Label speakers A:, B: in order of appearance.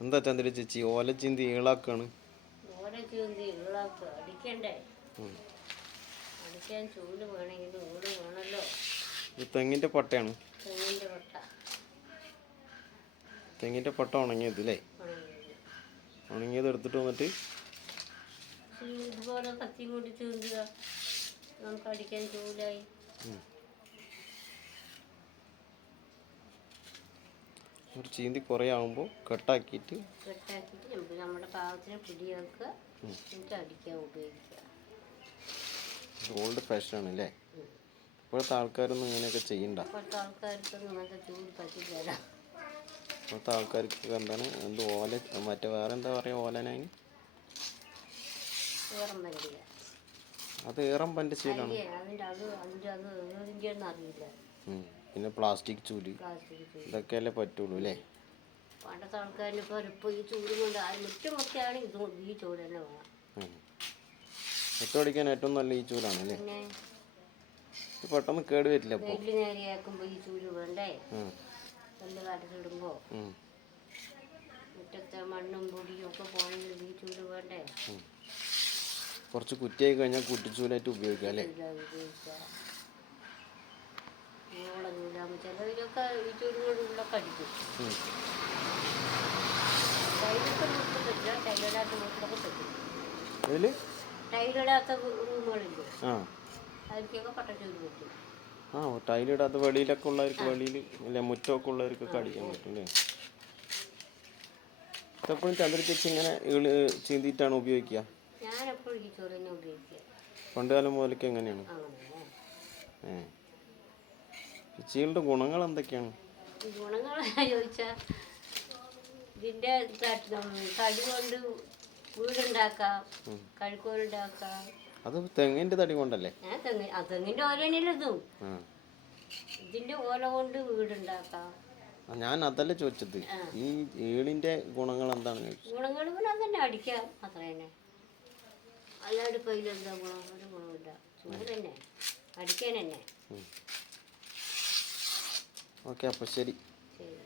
A: എന്താ ചന്ദ്ര ചേച്ചി? ഓല ചിന്തി ഈളാക്കാണ്.
B: ഓരോ ചൂന്തി ഇളാക്കുക അടിക്കണ്ടേ? അടിക്കാൻ ചൂട് വേണമെങ്കിൽ ഓട് വേണമല്ലോ
A: ഇത് തെങ്ങിന്റെ പട്ടയാണ്? തെങ്ങിന്റെ പട്ട. ഉണങ്ങിയത് അല്ലേ
B: ഉണങ്ങിയത്.
A: എടുത്തിട്ട് വന്നിട്ട്?
B: ഇതുപോലെ കത്തി കൂടി ചൂണ്ടുക നമുക്ക് അടിക്കാൻ ചൂടായി
A: ഉം. ഒരു ചീന്തി കുറേ ആകുമ്പോൾ കട്ടാക്കിയിട്ട്
B: കെട്ടാക്കിയിട്ട് നമുക്ക് നമ്മുടെ പാകത്തിന് പിടിയാക്കുക
A: ഉം.
B: എന്നിട്ട് അടിക്കാൻ ഉപയോഗിക്കുക.
A: ഓൾഡ് ഫാഷനാണ് അല്ലേ. ഇപ്പോഴത്തെ ആൾക്കാരൊന്നും ഇങ്ങനെയൊക്കെ ചെയ്യണ്ട.
B: ഇപ്പോഴത്തെ ആൾക്കാർക്ക് ഇങ്ങനത്തെ ചൂട് പറ്റില്ല
A: ഇപ്പോഴത്തെ ആൾക്കാർക്ക് എന്താണ്? എന്ത് ഓല മറ്റേ വേറെ എന്താ പറയുക ഓലനായി അത് ഏറം പന്റെ ശീലമാണ്.
B: അതിന്റെ അത് അതിന്റെ അത് അറിയില്ല.
A: പിന്നെ പ്ലാസ്റ്റിക് ചൂൽ.
B: ഇതൊക്കെ അല്ലേ
A: ഇതൊക്കെയല്ലേ പറ്റുള്ളൂ അല്ലേ?
B: പണ്ടത്തെ ആൾക്കാരിന് ഇപ്പോൾ ഈ ചൂട് കൊണ്ട് ആ മുറ്റമൊക്കെയാണ് ഇതും ഈ ചൂട് തന്നെ വേണം
A: ഉം. മുറ്റമടിക്കാൻ ഏറ്റവും നല്ല ഈ ചൂലാണ് അല്ലേ?
B: പിന്നെ
A: പെട്ടെന്ന് കേട് വരില്ല അപ്പോൾ
B: വെയിൽ നേരെയാക്കുമ്പോൾ ഈ ചൂട് വേണ്ടേ? നല്ല കാലത്തിടുമ്പോൾ മുറ്റത്തെ മണ്ണും പൊടിയും ഒക്കെ പോകണമെങ്കിൽ ഈ ചൂട് വേണ്ടേ?
A: കുറച്ച് കുറ്റിയായി കഴിഞ്ഞാൽ കുറ്റിച്ചൂലായിട്ട് ഉപയോഗിക്കാം അല്ലേ?
B: ഇല്ല ചൂടാകുമ്പോൾ ചിലതിലൊക്കെ ഈ ചൂട് കൊണ്ട് ഉള്ളൊക്കെ അടിക്കും
A: ഉം.
B: ടൈലൊക്കെ വീട്ടിൽ പറ്റില്ല ടൈലിടാത്ത വീട്ടിലൊക്കെ പറ്റും
A: ഇതിൽ
B: ടൈലിടാത്ത റൂമുകളില്ലേ?
A: ആ. ടൈലിടാത്ത വെളിയിലൊക്കെ ഉള്ളവർക്ക് വെളിയിൽ അല്ലെ മുറ്റമൊക്കെ ഉള്ളവർക്കൊക്കെ അടിക്കാൻ പറ്റും അല്ലേ? എപ്പോഴും ചന്ദ്ര ചേച്ചി ഇങ്ങനെ ചീന്തിയിട്ടാണ് ഉപയോഗിക്കുക? പണ്ട് കാലം മുതലൊക്കെ എങ്ങനെയാണ്? ഏ. ചേച്ചികളുടെ ഗുണങ്ങൾ എന്തൊക്കെയാണ്?
B: ഈ ഗുണങ്ങൾ ചോദിച്ചാൽ ഇതിന്റെ തടി കൊണ്ട് വീടുണ്ടാക്കാം കഴുക്കോലുണ്ടാക്കാം
A: അത് തെങ്ങിന്റെ തടി കൊണ്ടല്ലേ?
B: ഞാൻ തെങ്ങ് ആ തെങ്ങിന്റെ ഓല ഇതും. കൊണ്ട് വീടുണ്ടാക്കാം.
A: ഞാൻ അതല്ല ചോദിച്ചത്. ഈ ഏളിന്റെ ഗുണങ്ങൾ എന്താണ്
B: ഗുണങ്ങൾ പിന്നെ അതന്നെ അടിക്കാം അത്ര തന്നെ. അല്ലാണ്ട് ഇപ്പോൾ ഇതിലെന്താ ഗുണം? ഒരു ഗുണമില്ല ചൂട് തന്നെ. അടിക്കാൻ തന്നെ.
A: ഓക്കെ അപ്പോൾ ശരി. ശരി.